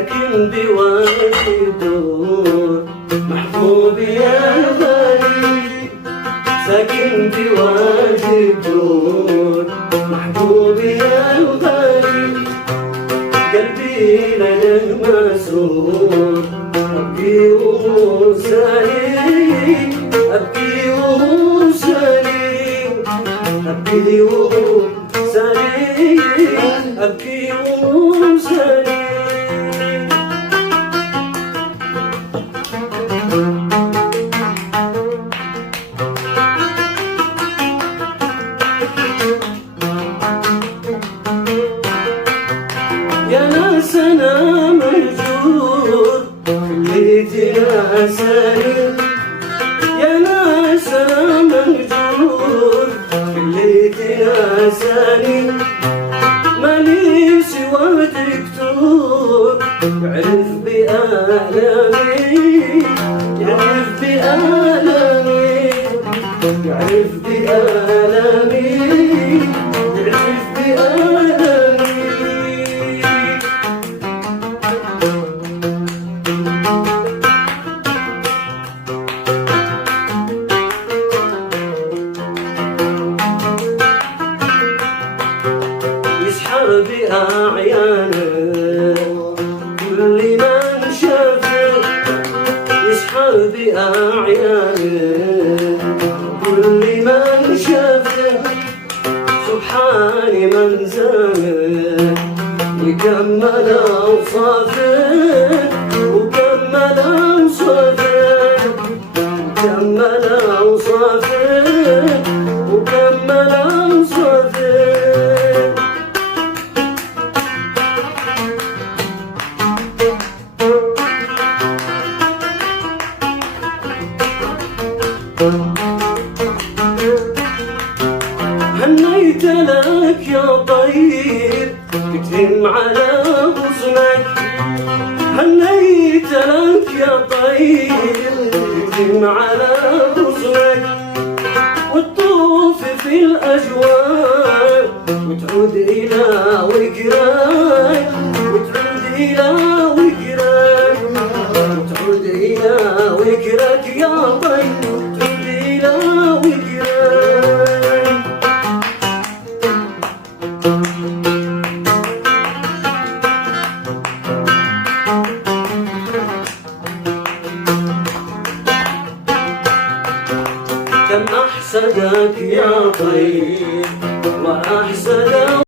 ساكن بوادي الدور محبوبي يا غالي، ساكن بوادي الدور محبوبي يا غالي، قلبي لك مسرور أبكي ومرسالي، أبكي ومرسالي، أبكي ومرسالي، أبكي ومرسالي. يا ناس أنا مهجور ليت ناساني، يا ناس أنا مهجور ليت ناساني، مالي سوى دكتور يعرف بآلامي، يعرف بآلامي، يعرف بآلامي، يعرف بآلامي. يسحر بأعيانه كل من شافه، يسحر بأعيانه كل من شافه، سبحان من زانه وكمل أوصافه، وكمل أوصافه، وكمل أوصافه، وكمل أوصافه. هنيت لك يا طيب كتم على غصنك، هنيت لك يا طيب كتم على غصنك، وتطوف في الأجواء وتعود إلى وكراك، وتعود إلى وكراك، وتعود إلى وكراك يا طيب، وتعود إلى وكراك. كم أحسدك يا طيب وأحسد